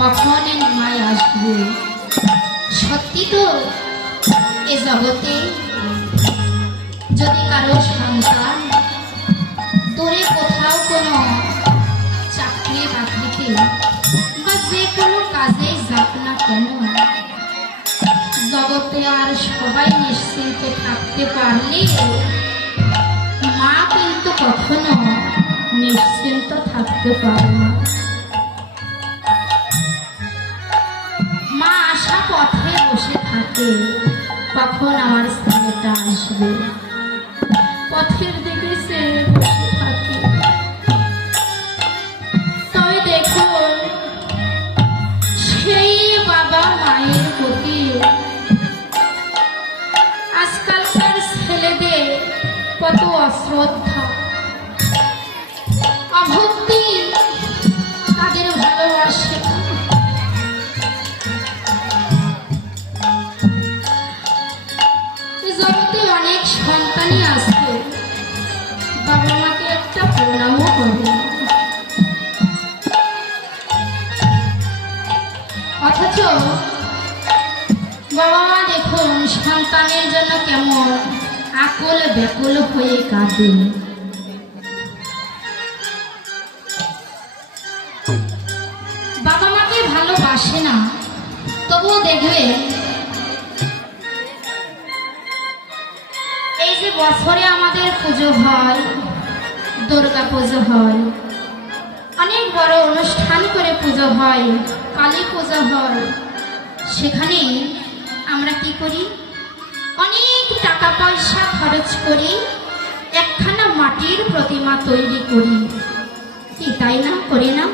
কখন নিমাই আসবে? সত্যি তো এ জগতে যদি কারো সন্তান দূরে কোথাও কোনো চাকরি বাকরিতে বা যে কোনো কাজে যাক না কেন, জগতে আর সবাই নিশ্চিন্তে থাকতে পারলে মা কিন্তু কখনো নিশ্চিন্ত থাকতে পারে না। মা আশা পথে বসে থাকে কখন আমার ছেলেটা আসবে, পথের দিকে সে বসে থাকে। তবে দেখুন সেই বাবা মায়ের প্রতি আজকালকার ছেলেদের কত অশ্রদ্ধা, অভক্তি, তাদের ভালোবাসে। জগতে অনেক সন্তানই আছে বাবা মাকে একটা প্রণামও করে, অথচ বাবা মা দেখুন সন্তানের জন্য কেমন আকুল ব্যাকুল হয়ে কাঁদে। বাবা মাকে ভালোবাসে না, তবুও দেখবে এই যে বছরে আমাদের পুজো হয়, দুর্গা পুজো হয়, অনেক বড় অনুষ্ঠান করে পুজো হয়, কালী পুজো হয়, সেখানে আমরা কি করি? অনেক টাকা পয়সা খরচ করি, একখানা মাটির প্রতিমা তৈরি করি, কি তাই না? করি না?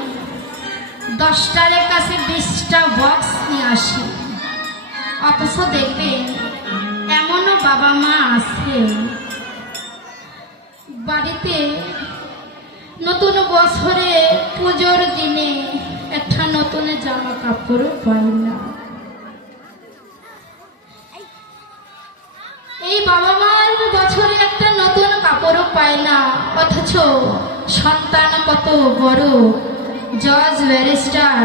10টার কাছে 20টা বক্স নিয়ে আসি, অথচ দেখবেন এমনও বাবা মা আছে বাড়িতে নতুন বছরে পুজোর দিনে একটা নতুন জামা কাপড়ও পায় না। এই বাবা মার বছরে একটা নতুন কাপড়ও পায় না, অথচ সন্তান কত বড় জজ, ব্যারিস্টার,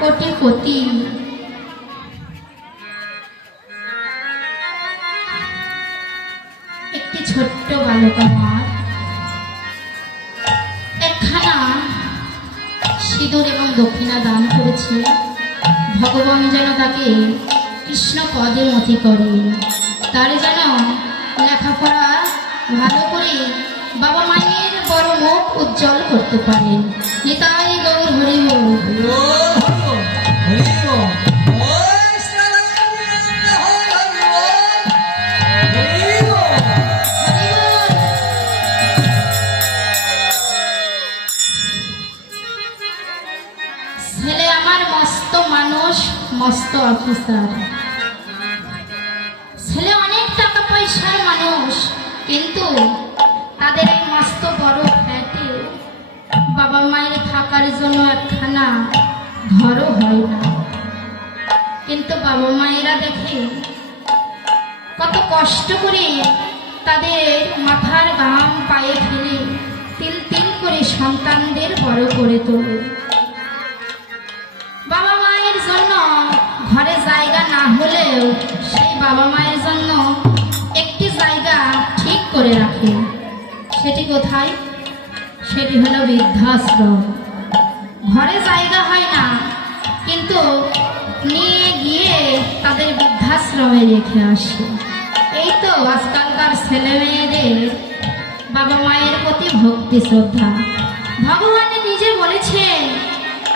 কোটিপতি। একটি ছোট্ট বালক আমার একখানা সিঁদুর এবং দক্ষিণা দান করেছে। ভগবান যেন তাকে কৃষ্ণ পদে মতি করে, তার যেন লেখাপড়া ভালো করে বাবা মায়ের বড় মুখ উজ্জ্বল করতে পারে। নিতাই গৌর হরি বল। ছেলে আমার মস্ত মানুষ, মস্ত অফিসার, ছেলে অনেক টাকা পয়সার মানুষ, কিন্তু তাদের এই মস্ত বড় ফ্ল্যাটে বাবা মায়ের থাকার জন্য একখানা ঘরও হয় না। কিন্তু বাবা মায়েরা দেখে কত কষ্ট করে তাদের মাথার ঘাম পায়ে ফেলে তিল তিল করে সন্তানদের বড় করে তোলে। বাবা মায়ের জন্য ঘরে জায়গা না হলেও সেই বাবা মায়ের জন্য একটি জায়গা ঠিক করে রাখে। সেটি কোথায়? সেটি হলো বৃদ্ধাশ্রম। ঘরে জায়গা হয় না, কিন্তু নিয়ে গিয়ে তাদের বৃদ্ধাশ্রমে রেখে আসে। এই তো আজকালকার ছেলে মেয়েদের বাবা মায়ের প্রতি ভক্তি শ্রদ্ধা। ভগবান নিজে বলেছেন,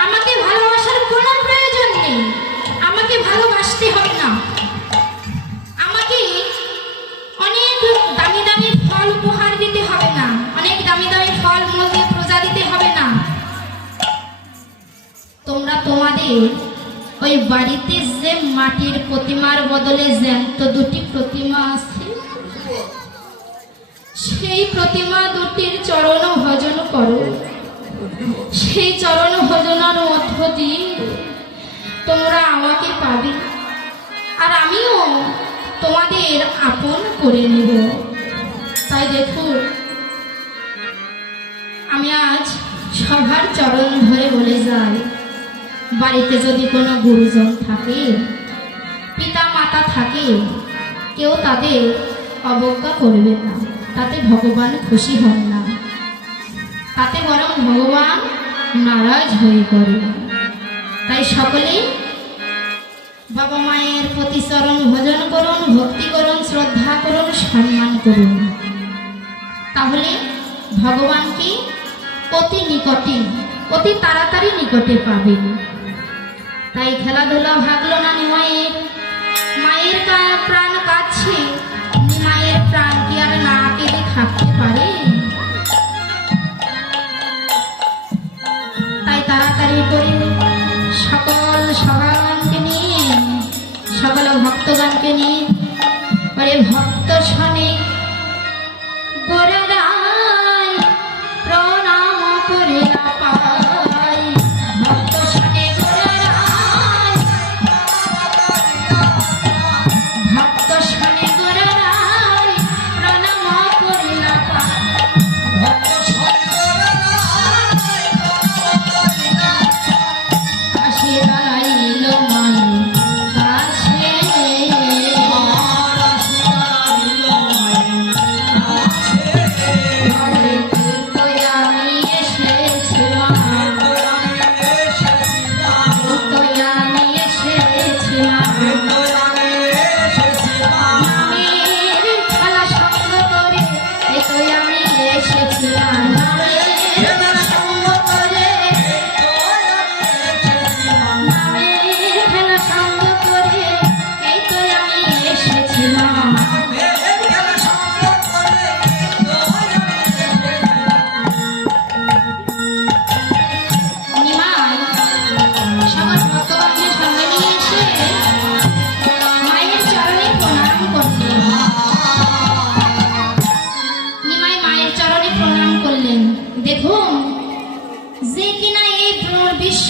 আমাকে ভালোবাসার কোনো প্রয়োজন নেই, আমাকে ভালোবাসতে হবে না, আমাকে অনেক দামি দামি ফল উপহার দিতে হবে না, অনেক দামি দামি ফল মূলে পূজা দিতে হবে না। তোমরা তোমাদের ওই বাড়িতে যে মাটির প্রতিমার বদলে জ্যান্ত দুটি প্রতিমা আছে, সেই প্রতিমা দুটির চরণ ভজন করো। সেই চরণ ভজনার মধ্য দিয়ে তোমরা আমাকে পাবে, আর আমিও তোমাদের আপন করে নেব। তাই দেখুন, আমি আজ সবার চরণ ধরে বলে যাই, বাড়িতে যদি কোনো গুরুজন থাকে, পিতা মাতা থাকে, কেউ তাদের অবজ্ঞা করবে না, তাতে ভগবান খুশি হন না, তাতে বরং ভগবান নারাজ হয়ে পড়ে। তাই সকলেই বাবা মায়ের প্রতি চরণ ভজন করুন, ভক্তি করুন, শ্রদ্ধা করুন, সম্মান করুন, তাহলে ভগবানকে অতি নিকটে, অতি তাড়াতাড়ি নিকটে পাবেন। তাই খেলাধুলা ভাগলো না নিমায়ের, মায়ের প্রাণ কাছে, নিমায়ের প্রাণ কি আর না কেঁদে থাকতে পারে? তাই তাড়াতাড়ি করে সকল সভাগণকে নিয়ে, সকল ভক্তগণকে নিয়ে পরে ভক্ত শনে গোরারায় প্রণাম করে পাই। ভক্ত শনে গোরারায়, ভক্ত শনে গোরারায় প্রণাম করে পাই। আসে দাঁড়াইল মায়ের কাছে, দেখুন যে কিনা এই ভ্রমণ বিশ্ব